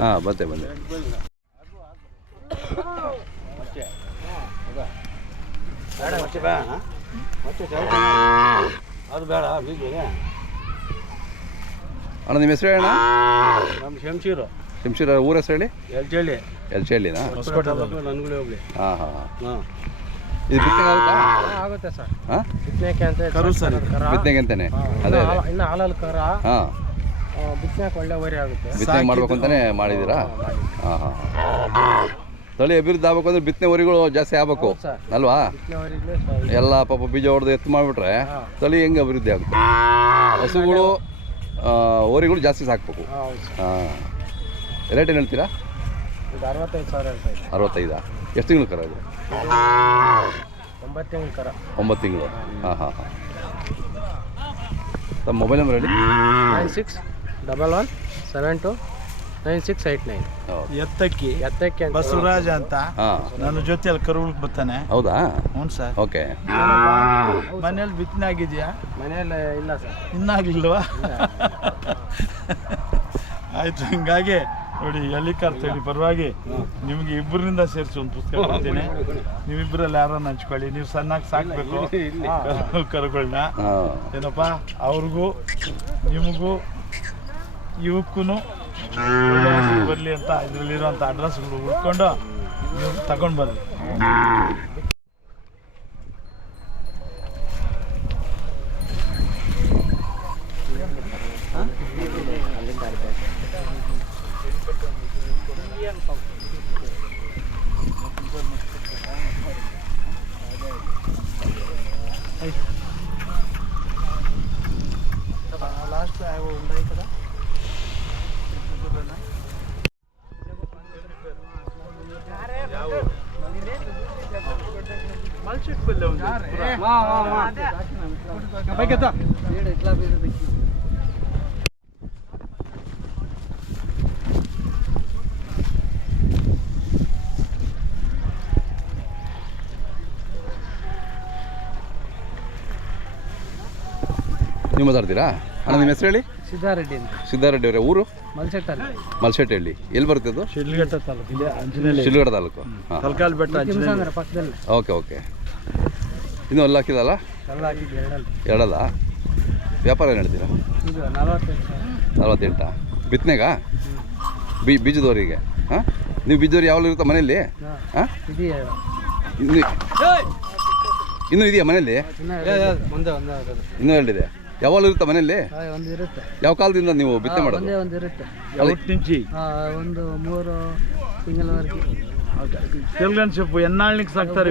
ಹಾಂ ಬಂದೆ ಬಂದೆ. ಅದು ಬೇಡ ಅಣ್ಣ ನಿಮ್ಮ ಹೆಸರು ಹೇಳಣ್ಣ ನಮ್ಮ ಶಂಶೀರು. ಶಂಶೀರ ಊರ ಹೆಸರು ಹೇಳಿ? ಎಲ್ಚಳ್ಳಿ ಎಲ್ಚಳ್ಳಿನಾ ನನ್ಗುಳಿ ಹೋಗ್ಲಿ. ಹಾಂ ಹಾಂ ಹಾಂ. ಇದು ಬಿತ್ತನೆ ಆಗುತ್ತೆ? ಸರ್. ಹಾಂ? ಬಿತ್ತನೆಗೆ ಅಂತ ಕರು ಸರ್ ಬಿತ್ತನೆಗೆ ಅಂತಾನೆ? ಅದೇ ಅದೇ. ಇನ್ನು ಹಾಲಲ್ಲಿ ಕರ. ಹಾಂ. ಒಳ್ಳೆ ಆಗುತ್ತೆ. ಬಿತ್ತನೆ ಮಾಡ್ಬೇಕು ಅಂತಾನೆ ಮಾಡಿದ್ದೀರಾ? ಹಾಂ ಹಾಂ ತಳಿ ಅಭಿವೃದ್ಧಿ ಆಗ್ಬೇಕು ಅಂದ್ರೆ ಬಿತ್ತನೆ ವರಿಗಳು ಜಾಸ್ತಿ ಆಗ್ಬೇಕು. ಸರ್. ಅಲ್ವಾ? ಬಿತ್ತನೆ ಎಲ್ಲ ಪಾಪ ಬೀಜ ಹೊಡೆದು ಎತ್ತು ಮಾಡಿಬಿಟ್ರೆ ತಳಿ ಹೆಂಗೆ ಅಭಿವೃದ್ಧಿ ಆಗುತ್ತೆ? ಹಸುಗಳು ಆ, ಹೋರಿಗಳು ಜಾಸ್ತಿ ಸಾಕ್ಬೇಕು. ಹೌದು ಸರ್. ಹಾಂ. ರೇಟ್ ಏನು ಹೇಳ್ತೀರಾ? ಇದು ಅರವತ್ತೈದು ಸಾವಿರ ಹೇಳ್ತಾ ಇದೆ ಅರವತ್ತೈದಾ? ಎಷ್ಟು ತಿಂಗಳು ಕರ ಇದು? ಒಂಬತ್ತು ತಿಂಗಳ ಕರ. ಒಂಬತ್ತು ತಿಂಗಳು. ಹಾಂ ಹಾಂ ಹಾಂ. ತಮ್ಮ ಮೊಬೈಲ್ ನಂಬರ್ ಹೇಳಿ. Nine six double one seven two nine six eight nine ಎತ್ತಕ್ಕಿ. ಎತ್ತಕ್ಕಿ ಬಸವರಾಜ ಅಂತ. ನನ್ನ ಜೊತೆಯಲ್ಲಿ ಕರುಳಕ್ಕೆ ಬರ್ತಾನೆ. ಹೌದಾ? ಹ್ಞೂ ಸರ್. ಓಕೆ. ಮನೇಲಿ ಬಿತ್ತನಾಗಿದೆಯಾ? ಮನೆಯಲ್ಲಿ ಇಲ್ಲ ಸರ್. ಇನ್ನಾಗ್ಲಿಲ್ವಾ ಆಯ್ತು ಹಂಗಾಗಿ ನೋಡಿ ಎಲ್ಲಿ ತಳಿ ಪರವಾಗಿ ನಿಮ್ಗೆ ಇಬ್ಬರಿಂದ ಸೇರಿಸಿ ಒಂದು ಪುಸ್ತಕ ಕೊಡ್ತೀನಿ. ನೀವಿಬ್ಬರಲ್ಲಿ ಯಾರನ್ನ ಹಂಚ್ಕೊಳ್ಳಿ. ನೀವು ಸಣ್ಣಾಗಿ ಸಾಕ್ಬೇಕು. ಕರುಗಳನ್ನ ಏನಪ್ಪ? ಅವ್ರಿಗೂ ನಿಮಗೂ ಇವಕ್ಕೂ ಬರಲಿ ಅಂತ ಇದರಲ್ಲಿರುವಂಥ ಅಡ್ರೆಸ್ಗಳು ಹುಡ್ಕೊಂಡು ನೀವು ತಗೊಂಡು ಬರ್ರಿ ನೀವು ಮಾತಾಡ್ತೀರಾ ಅಣ್ಣ ನಿಮ್ಮ ಹೆಸರು ಹೇಳಿ? ಸಿದ್ದಾರೆಡ್ಡಿ ಅಂತ. ಸಿದ್ದಾರೆಡ್ಡಿ ಅವರೇ ಊರು? ಮಲ್ಸೆಟ್ಟಲ್ಲಿ ಹೇಳಿ ಎಲ್ಲಿ ಬರುತ್ತೆ ಅದು? ಶಿಡ್ಲಘಟ್ಟ ತಾಲೂಕು. ಶಿಲ್ಗಡ ತಾಲೂಕು. ಹಾಂ. ತಲಕಾಲ್ ಬೆಟ್ಟ ಪಕ್ಕದಲ್ಲಿ. Okay okay. ಇನ್ನೂ ಅಲ್ಲಿ ಹಾಕಿದಲ್ಲ? ಎರಡಲ್ಲಿ. ಎರಡಲ್ಲ? ವ್ಯಾಪಾರ ಏನು ಹೇಳ್ತೀರಾ? ನಲ್ವತ್ತೆಂಟಾ ಬಿತ್ತನೆಗಾ ಬೀ ಬೀಜದವರಿಗೆ ಹಾಂ? ನೀವು ಬೀಜದವ್ರು ಯಾವಾಗಲೂ ಇರುತ್ತಾ ಮನೆಯಲ್ಲಿ? ಹಾಂ. ಇನ್ನು ಇನ್ನೂ ಇದೆಯಾ ಮನೆಯಲ್ಲಿ? ಇನ್ನೂ ಎರಡಿದೆ ಯಾವಾಗಲೂ ಇರುತ್ತಾ ಮನೆಯಲ್ಲಿ? ಆ, ಒಂದು ಇರುತ್ತೆ. ಯಾವ ಕಾಲದಿಂದ ನೀವು ಬಿತ್ತನೆ ಮಾಡೋದು? ಒಂದೇ ಮೂರು ತಿಂಗಳವರೆಗೆ. ಎನ್ನಾಳ್ನಿಗೆ ಸಾಕ್ತಾರೆ.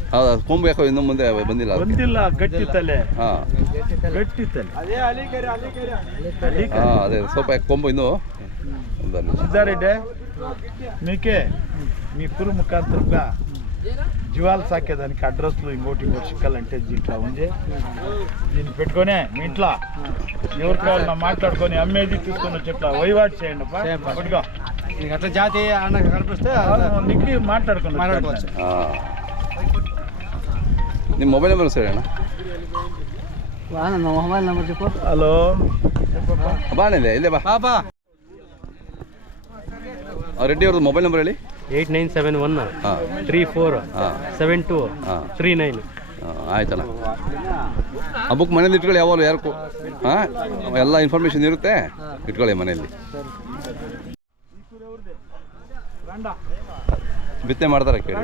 ಹೌದಾ ಅದು ಕೊಂಬು ಯಾಕೋ ಇನ್ನೂ ಮುಂದೆ ಬಂದಿಲ್ಲ ಅದಕ್ಕೆ ಒಂದಿಲ್ಲ ಗಟ್ಟಿ ತಲೆ ಹಾಂ ಗಟ್ಟಿ ತಲೆ ಹಾಂ ಅದೇ ಸ್ವಲ್ಪ ಯಾಕೆ ಕೊಂಬು ಇನ್ನೂ ಬಂದಿಲ್ಲ సిద్ధారెడ్డి మీకే మీ కురు ముఖాంతరంగా జీవాలు సాకేదానికి అడ్రస్లు ఇంకోటి ఇంకోటి చిక్కాలంటే దీంట్లో ఉంది దీన్ని పెట్టుకొని మీ ఇంట్లో ఎవరు కావాలన్నా మాట్లాడుకొని అమ్మేది తీసుకొని వచ్చి ఇట్లా వైవాట్ చేయండి అప్పా. పట్టుకో నీకు అట్లా జాతి అన్న కనిపిస్తే నిక్కి మాట్లాడుకోండి మాట్లాడుకోవచ్చు. ಹಾಂ ನಿಮ್ಮ ಮೊಬೈಲ್ ನಂಬರ್ ಸರ್ ಅಣ್ಣ? ಮೊಬೈಲ್ ನಂಬರ್ ಚಿಕ್ಕು. ಹಲೋ. ಅಣ್ಣ ಇಲ್ಲೇ ಬಾ. ಬಾ ರೆಡ್ಡಿ ಅವ್ರದ್ದು ಮೊಬೈಲ್ ನಂಬರ್ ಹೇಳಿ. Eight nine seven one three four seven two three nine. ಆಯ್ತಲ್ಲ ಆ ಬುಕ್ ಮನೇಲಿ ಇಟ್ಕೊಳ್ಳಿ ಯಾವಾಗ ಯಾರು ಹಾಂ? ಎಲ್ಲ ಇನ್ಫಾರ್ಮೇಷನ್ ಇರುತ್ತೆ ಇಟ್ಕೊಳ್ಳಿ ಮನೆಯಲ್ಲಿ ಬಿತ್ತನೆ ಮಾಡ್ತಾರೆ ಕೇಳಿ.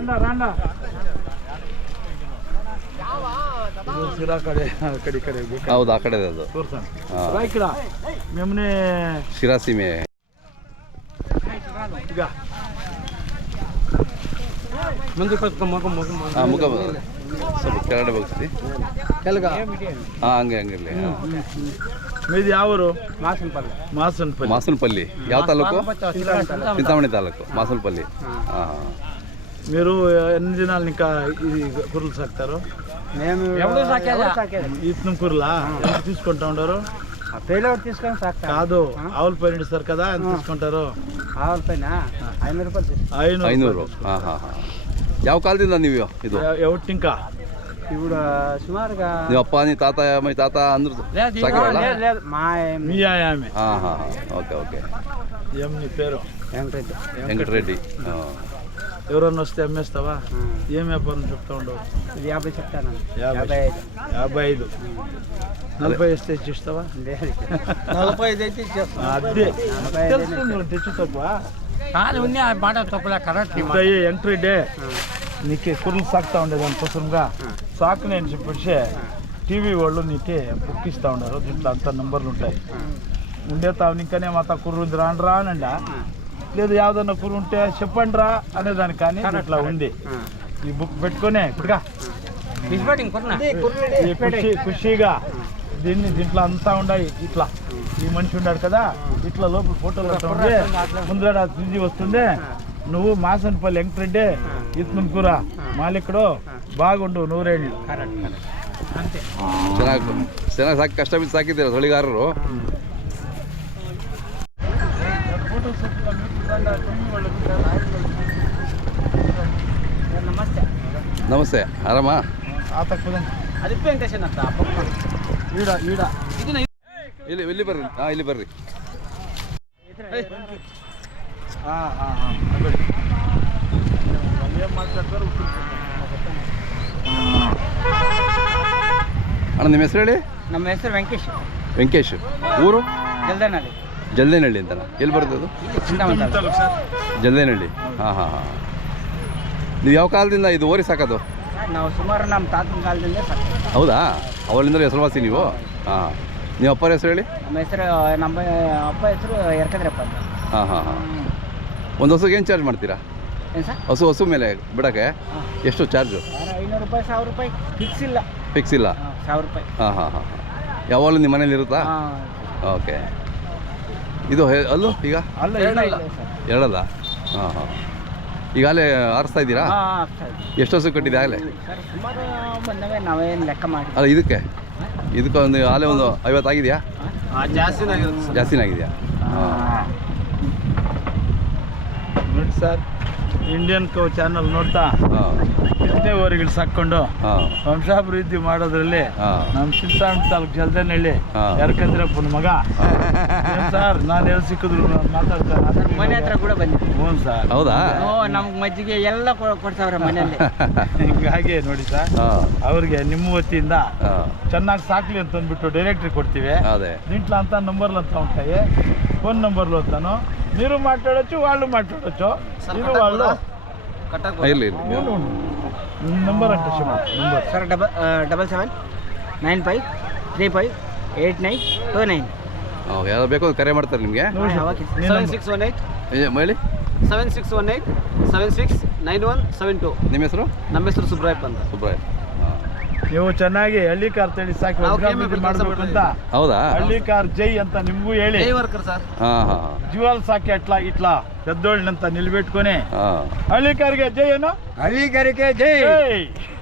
ಹೌದು ಆ ಕಡೆ ಅದು తోర్సండి ಹಾಂ రా ఇక్కడ మేమునే ಶಿರಾಸೀಮೆ ఇక ముందు ముఖం ముఖం ಹಾಂ ಮುಖ ಸ್ವಲ್ಪ ಕೆಳಗಡೆ ಬಗ್ಸಿ తెలుగా ಹಾಂ ಹಂಗೆ ಹಂಗಿರಲಿ ಹಾಂ మీది ఎవరు ಮಾಸನಪಲ್ಲಿ మాసన్పల్లి మాసనపల్లి ಯಾವ ತಾಲೂಕು చింతామణి తాలూకు మాసనపల్లి ఆహా. మీరు ఎన్ని దినాలు ఇంకా ఇది కుర్రలు సాకుతారు మేము ఎవడు సాకేదా? ఈతనం కూరలా ఎంత తీసుకుంటా ఉండరు ఆ పేలోడు తీసుకొని సాక్తా కాదు ఆవుల పైన ఇస్తారు కదా ఎంత తీసుకుంటారు ఆవుల పైన ఐనೂರು ರೂಪಾಯಿ తీసుకుంటాం. ಐನೂರು ಐನೂರು ಹಾಂ ಹಾಂ ಹಾಂ ಯಾವ ಕಾಲದಿಂದ ನೀವು ಇದು ఎవటింకా ఇప్పుడు సుమారుగా ನೀವು ಅಪ್ಪ ನೀ ತಾತ ಮೈ ತಾತ ಅಂದ್ರು లేదు, సాకేవాళ్ళ లేదు, లేదు మా ఏం మీ ఆమె ಹಾಂ ಹಾಂ ಹಾಂ ಓಕೆ ಓಕೆ ఏం నీ పేరు వెంకటరెడ్డి వెంకటరెడ్డి ఎవరన్నా వస్తే అమ్మేస్తావా? ఏం వ్యాపారం చెప్తా ఉండవు? ఇది యాభై చెప్తాను. యాభై. యాభై ఐదు. నలభై వేస్తే ఇస్తావా లేదు. నలభై ఐదు అయితే అదే. తెలుస్తుంది తెచ్చు తక్కువ కాదు ఉంది ఆ మాట తప్పలే కరెక్ట్. ఈ మాట. ఇంత ఎంట్రీ డే నీకు కుర్రలు సాగుతా ఉండే దానికోసంగా సాకు నేను చెప్పిస్తే టీవీ వాళ్ళు నీకే బుక్ ఇస్తా ఉన్నారు. దీంట్లో అంత నెంబర్లు ఉంటాయి. ఉండే తావు ఇంకానే మాత కుర్రు ఉంది రాను రానండా? లేదు యావదన్నా కుర్రు ఉంటే చెప్పండి రా అనేదాని కానీ ఇట్లా ఉంది ఆ. ఈ బుక్ పెట్టుకొని ఇప్పుడుగా ఇదిగోటి ఇంకొన్న. ఈ ఖుషి ఖుషిగా దీన్ని దీంట్లో అంతా ఉన్నాయి ఇట్లా ఈ మనిషి ఉన్నాడు కదా ఇట్లా లోపల ఫోటోలు అట్లా ఉంది ముందర తిరిగి వస్తుంది నువ్వు మాసనపల్లి వెంకటరెడ్డి ఇత్నం కూర మాలిక్కడు బాగుండు నూరేళ్ళు అంతే ಚೆನ್ನಾಗಿ ಚೆನ್ನಾಗಿ ಸಾಕಿ ಕಷ್ಟ ಬಿದ್ದು ಸಾಕಿದ್ದೀರ ತೊಳಿಗಾರರು ನಮಸ್ತೆ. ನಮಸ್ತೆ ಆರಾಮ? ಇಲ್ಲಿ ಇಲ್ಲಿ ಬರ್ರಿ. ಹಾಂ ಇಲ್ಲಿ ಬರ್ರಿ. ಹಾಂ ಹಾಂ ಹಾಂ ಅಣ್ಣ ನಿಮ್ಮ ಹೆಸರು ಹೇಳಿ? ನಮ್ಮ ಹೆಸರು ವೆಂಕಟೇಶ್. ವೆಂಕಟೇಶ್. ಊರು? ಗಲ್ದನಹಳ್ಳಿ. ಜಲ್ದೇನಹಳ್ಳಿ ಅಂತನ? ಎಲ್ಲಿ ಬರ್ತದೆ ಅದು? ಜಲ್ದೇನಹಳ್ಳಿ. ಹಾಂ ಹಾಂ ಹಾಂ. ನೀವು ಯಾವ ಕಾಲದಿಂದ ಇದು ಓರಿ ಸಾಕೋದು? ನಾವು ಸುಮಾರು ನಮ್ಮ ತಾತನ ಕಾಲದಿಂದ. ಹೌದಾ? ಅವಳಿಂದ ಹೆಸರುವಾಸಿ ನೀವು? ಹಾಂ. ನೀವು ಅಪ್ಪರ ಹೆಸರು ಹೇಳಿ? ನಮ್ಮ ಹೆಸರು ನಮ್ಮ ಅಪ್ಪ ಹೆಸರು ಎರಕಂದ್ರಪ್ಪ ಹಾಂ ಹಾಂ ಹಾಂ. ಒಂದು ಹಸುಗೆ ಏನು ಚಾರ್ಜ್ ಮಾಡ್ತೀರಾ? ಹಸು ಹಸು ಮೇಲೆ ಬಿಡೋಕ್ಕೆ? ಎಷ್ಟು ಚಾರ್ಜು? ಐನೂರು ರೂಪಾಯಿ ಸಾವಿರ ರೂಪಾಯಿ ಫಿಕ್ಸ್ ಇಲ್ಲ. ಫಿಕ್ಸ್ ಇಲ್ಲ? ಸಾವಿರ ರೂಪಾಯಿ. ಹಾಂ ಹಾಂ ಹಾಂ. ಯಾವಾಗಲೂ ನಿಮ್ಮ ಮನೇಲಿ ಇರುತ್ತಾ? ಓಕೆ. ಇದು ಹೆ- ಅಲ್ಲೂ ಈಗ? ಅಲ್ಲ ಇಲ್ಲ ಇಲ್ಲ ಇಲ್ಲ ಸರ್. ಎರಡಲ್ಲ? ಹಾಂ ಹಾಂ. ಈಗಾಗಲೇ ಆರಿಸ್ತಾ ಇದ್ದೀರಾ? ಹಾಂ ಎಷ್ಟು ಹಸು ಕಟ್ಟಿದೆ ಆಗಲೇ ಸರ್ ಸುಮಾರು ಬಂದವೆ ನಾವೇನು ಲೆಕ್ಕ ಮಾಡಿ ಅಲ್ಲ ಇದಕ್ಕೆ? ಇದಕ್ಕೆ ಒಂದು ಆಲೇ ಒಂದು ಐವತ್ತು ಆಗಿದೆಯಾ? ಜಾಸ್ತಿನೇ ಜಾಸ್ತಿನೇ ಆಗಿದೆಯಾ? ಹಾಂ. ನೋಡಿ ಸರ್. ಇಂಡಿಯನ್ ಕೋ ಚಾನಲ್ ನೋಡ್ತಾ ಎಷ್ಟನೇ ಓರಿಗಳು ಸಾಕೊಂಡು ವಂಶಾಭಿವೃದ್ಧಿ ಮಾಡೋದ್ರಲ್ಲಿ ನಮ್ಮ ಚಿಂತಾಮಣಿ ತಾಲೂಕು ಜಲ್ದನಹಳ್ಳಿ ಯಾರಕಂದ್ರಪ್ಪನ ಮಗ. ಸರ್ ನಾನು ಎಲ್ಲಿ ಸಿಕ್ಕಿದ್ರು ಮಾತಾಡ್ತಾರೆ. ಮನೆ ಹತ್ರ ಕೂಡ ಬಂದಿ ಹ್ಞೂ ಸರ್. ಹೌದಾ? ಓ ನಮ್ಗೆ ಮಜ್ಜಿಗೆ ಎಲ್ಲ ಕೊಡ್ತಾವ್ರೆ ಮನೆಯಲ್ಲಿ. ಹಿಂಗಾಗಿ ನೋಡಿ ಸರ್ ಅವ್ರಿಗೆ ನಿಮ್ಮ ವತಿಯಿಂದ ಚೆನ್ನಾಗಿ ಸಾಕ್ಲಿ ಅಂತ ಅಂದ್ಬಿಟ್ಟು ಡೈರೆಕ್ಟ್ರಿ ಕೊಡ್ತೀವಿ. ನಿಂಟ್ಲ ಅಂತ ನಂಬರ್ಲಂತ ಉಂಟಾಯಿ ఫోన్ నంబర్లు వస్తాను మీరు మాట్లాడచ్చు వాళ్ళు మాట్లాడచ్చు మీరు వాళ్ళు నంబర్ అంటే number sir double double seven nine five three five eight nine two nine. ಯಾವ್ದು ಬೇಕೋ ಕರೆ ಮಾಡ್ತಾರೆ ನಿಮಗೆ. ಸೆವೆನ್ ಸಿಕ್ಸ್ ಒನ್ ಏಯ್ಟ್ ಹೇಳಿ seven six one eight seven six nine one seven two. ನಿಮ್ಮ ಹೆಸರು? ನಮ್ಮ ಹೆಸರು ಸುಬ್ರಾಯಪ್ಪ ಅಂತ. ಸುಬ್ರಾಯಪ್ಪ ನೀವು ಚೆನ್ನಾಗಿ ಹಳ್ಳಿ ಕಾರ್ ತಳಿ ಸಾಕಿ ಮಾಡಬೇಕು ಅಂತ ಹೌದಾ? ಹಳ್ಳಿ ಕಾರ್ ಜೈ ಅಂತ ನಿಮಗೂ ಹೇಳಿ. ಜೀವಲ್ ಸಾಕಿ ಅಟ್ಲಾ ಇಟ್ಲಾ ಎದ್ದೋಳ್ನಂತ ನಿಲ್ಬಿಟ್ಕೊನೆ. ಹಳ್ಳಿ ಕಾರ್ಗೆ ಜೈ ಏನು? ಹಳ್ಳಿ ಕಾರ್ಗೆ ಜೈ.